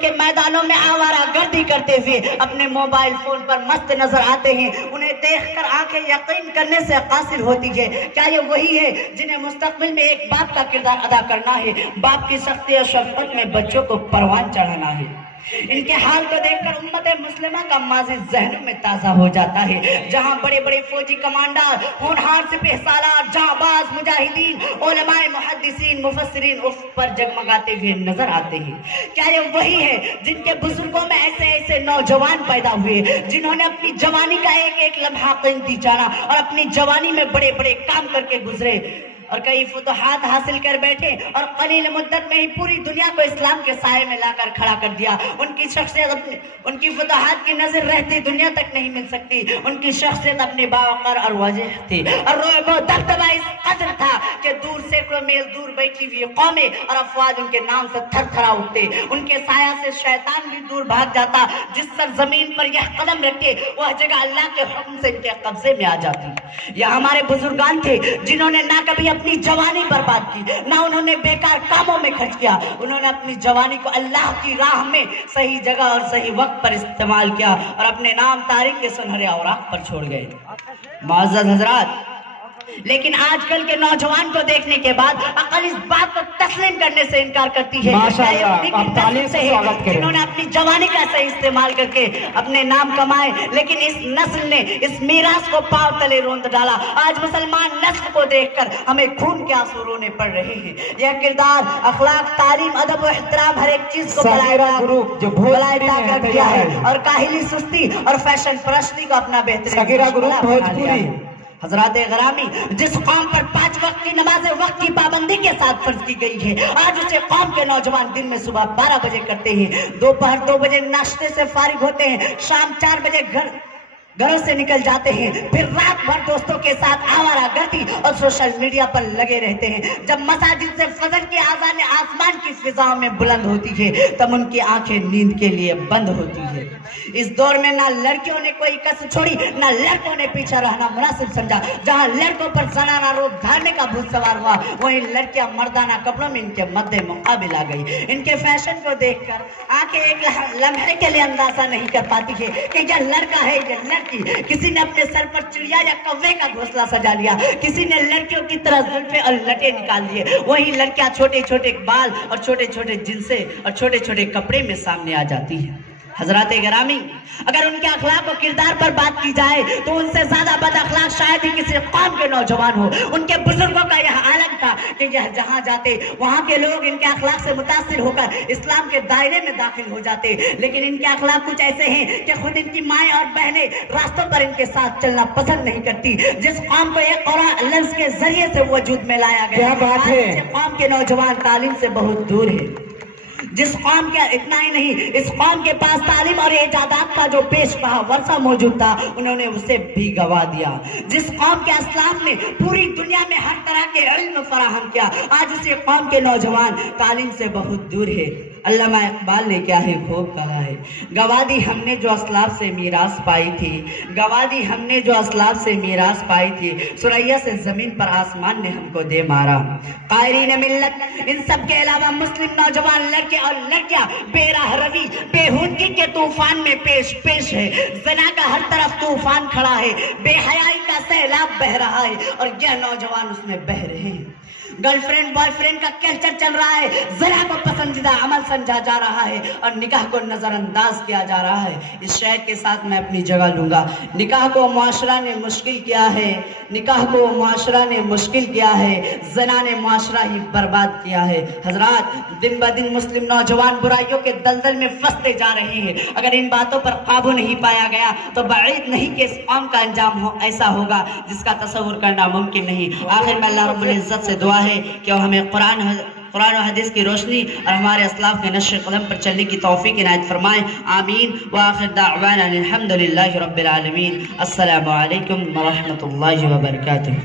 کے میدانوں میں آوارہ گردی کرتے ہوئے اپنے موبائل فون پر مست نظر آتے ہیں، انہیں دیکھ کر آنکھیں یقین کرنے سے قاصر ہوتی ہے۔ کیا یہ وہی ہے جنہیں مستقبل میں ایک باپ کا کردار ادا کرنا ہے، باپ کی سختی اور شفقت میں بچوں کو پروان چڑھانا ہے؟ ان کے حال کو دیکھ کر امت مسلمہ کا ماضی ذہنوں میں تازہ ہو جاتا ہے، جہاں بڑے بڑے فوجی کمانڈر، ہونہار سپہ سالار، جانباز مجاہدین، علماء، محدثین، مفسرین افق پر جگمگاتے ہوئے نظر آتے ہیں۔ کیا یہ وہی ہے جن کے بزرگوں میں ایسے ایسے نوجوان پیدا ہوئے جنہوں نے اپنی جوانی کا ایک ایک لمحہ قیمتی جانا اور اپنی جوانی میں بڑے بڑے کام کر کے گزرے اور کئی فتوحات حاصل کر بیٹھے اور قلیل مدت میں ہی پوری دنیا کو اسلام کے سائے میں لا کر کھڑا کر دیا؟ ان کی شخصیت، ان کی فتوحات کی نظر رہتی دنیا تک نہیں مل سکتی۔ ان کی شخصیت اپنی باوقار اور واضح تھی، اور رعب و دبدبہ اس قدر تھا کہ دور سینکڑوں میل دور بیٹھی ہوئی قومیں اور افواج ان کے نام سے تھر تھرا اٹھتے۔ ان کے سایہ سے شیطان بھی دور بھاگ جاتا، جس سرزمین پر یہ قدم رکھتے وہ جگہ اللہ کے حکم سے ان کے قبضے میں آ جاتی۔ یہ ہمارے بزرگان تھے جنہوں نے نہ کبھی اپنی جوانی برباد کی، نہ انہوں نے بیکار کاموں میں خرچ کیا، انہوں نے اپنی جوانی کو اللہ کی راہ میں صحیح جگہ اور صحیح وقت پر استعمال کیا اور اپنے نام تاریخ کے سنہرے اوراق پر چھوڑ گئے۔ معزز حضرات، لیکن آج کل کے نوجوان کو دیکھنے کے بعد عقل اس بات کو تسلیم کرنے سے انکار کرتی ہے جنہوں نے اپنی جوانی کا صحیح استعمال کر کے اپنے نام کمائے، لیکن اس نسل نے اس میراث کو پاؤں تلے روند ڈالا۔ آج مسلمان نسل کو دیکھ کر ہمیں خون کے آنسو رونے پڑ رہے ہیں۔ یہ کردار، اخلاق، تعلیم، ادب و احترام ہر ایک چیز کو بلائے کر دیا ہے اور کاہلی، سستی اور فیشن پرستی کو اپنا بہترین حضرات گرامی، جس قوم پر 5 وقت کی نماز وقت کی پابندی کے ساتھ فرض کی گئی ہے، آج اسے قوم کے نوجوان دن میں صبح 12 بجے کرتے ہیں، دوپہر 2 بجے ناشتے سے فارغ ہوتے ہیں، شام 4 بجے گھروں سے نکل جاتے ہیں، پھر رات بھر دوستوں کے ساتھ آوارہ گردی اور سوشل میڈیا پر لگے رہتے ہیں۔ جب مساجد سے فجر کی آذان آسمان کی فضاؤں میں بلند ہوتی ہے تب ان کی آنکھیں نیند کے لیے بند ہوتی ہے۔ اس دور میں نہ لڑکیوں نے کوئی کس چھوڑی، نہ لڑکوں نے پیچھے رہنا مناسب سمجھا۔ جہاں لڑکوں پر زنانہ روپ دھارنے کا بھوت سوار ہوا، وہیں لڑکیاں مردانہ کپڑوں میں ان کے مد مقابل آ گئی۔ ان کے فیشن کو دیکھ کر آنکھیں ایک لمحے کے لیے اندازہ نہیں کر پاتی ہے کہ یہ لڑکا ہے یہ لڑکی۔ کسی نے اپنے سر پر چڑیا یا کوے کا گھونسلہ سجا لیا، کسی نے لڑکیوں کی طرح زلفیں اور لٹے نکال لیے، وہیں لڑکیاں چھوٹے چھوٹے بال اور چھوٹے چھوٹے جنسے اور چھوٹے چھوٹے کپڑے میں سامنے آ جاتی ہیں۔ حضرات گرامی، اگر ان کے اخلاق و کردار پر بات کی جائے تو ان سے زیادہ بد اخلاق شاید ہی کسی قوم کے نوجوان ہو۔ ان کے بزرگوں کا یہ عالم تھا کہ یہ جہاں جاتے وہاں کے لوگ ان کے اخلاق سے متاثر ہو کر اسلام کے دائرے میں داخل ہو جاتے، لیکن ان کے اخلاق کچھ ایسے ہیں کہ خود ان کی مائیں اور بہنیں راستوں پر ان کے ساتھ چلنا پسند نہیں کرتی۔ جس قوم کو ایک قرآن لفظ کے ذریعے سے وجود میں لایا گیا، اس قوم کے نوجوان تعلیم سے بہت دور ہے۔ جس قوم کا اتنا ہی نہیں، اس قوم کے پاس تعلیم اور ایجادات کا جو پیش کہا ورثہ موجود تھا، انہوں نے اسے بھی گوا دیا۔ جس قوم کے اسلاف نے پوری دنیا میں ہر طرح کے علم فراہم کیا، آج اسی قوم کے نوجوان تعلیم سے بہت دور ہے۔ علامہ اقبال نے کیا ہے خوب کہا ہے، گوا دی ہم نے جو اسلاف سے میراث پائی تھی، گوا دی ہم نے جو اسلاف سے میراث پائی تھی، ثریا سے زمین پر آسمان نے ہم کو دے مارا۔ قائرین ملت، ان سب کے علاوہ مسلم نوجوان لڑکے اور لڑکیاں بے راہ روی، بے ہودگی کے طوفان میں پیش ہے۔ زنا کا ہر طرف طوفان کھڑا ہے، بے حیائی کا سیلاب بہ رہا ہے اور یہ نوجوان اس میں بہ رہے ہیں۔ گرل فرینڈ بوائے فرینڈ کا کلچر چل رہا ہے، زنا کو پسندیدہ عمل سمجھا جا رہا ہے اور نکاح کو نظر انداز کیا جا رہا ہے۔ اس شعر کے ساتھ میں اپنی جگہ لوں گا۔ نکاح کو معاشرہ نے مشکل کیا ہے، نکاح کو معاشرہ نے مشکل کیا ہے، زنا نے معاشرہ ہی برباد کیا ہے۔ حضرات، دن بدن مسلم نوجوان برائیوں کے دلدل میں پھنستے جا رہے ہیں۔ اگر ان باتوں پر قابو نہیں پایا گیا تو بعید نہیں کہ اس قوم کا انجام ایسا ہوگا جس کا تصور کرنا ممکن نہیں۔ آخر میں اللہ رب العزت سے دعا ہے کہ وہ ہمیں قرآن و حدیث کی روشنی اور ہمارے اسلاف کے نقش قدم پر چلنے کی توفیق عنایت فرمائیں۔ آمین۔ وآخر دعوانا الحمدللہ رب العالمین۔ السلام علیکم ورحمۃ اللہ وبرکاتہ۔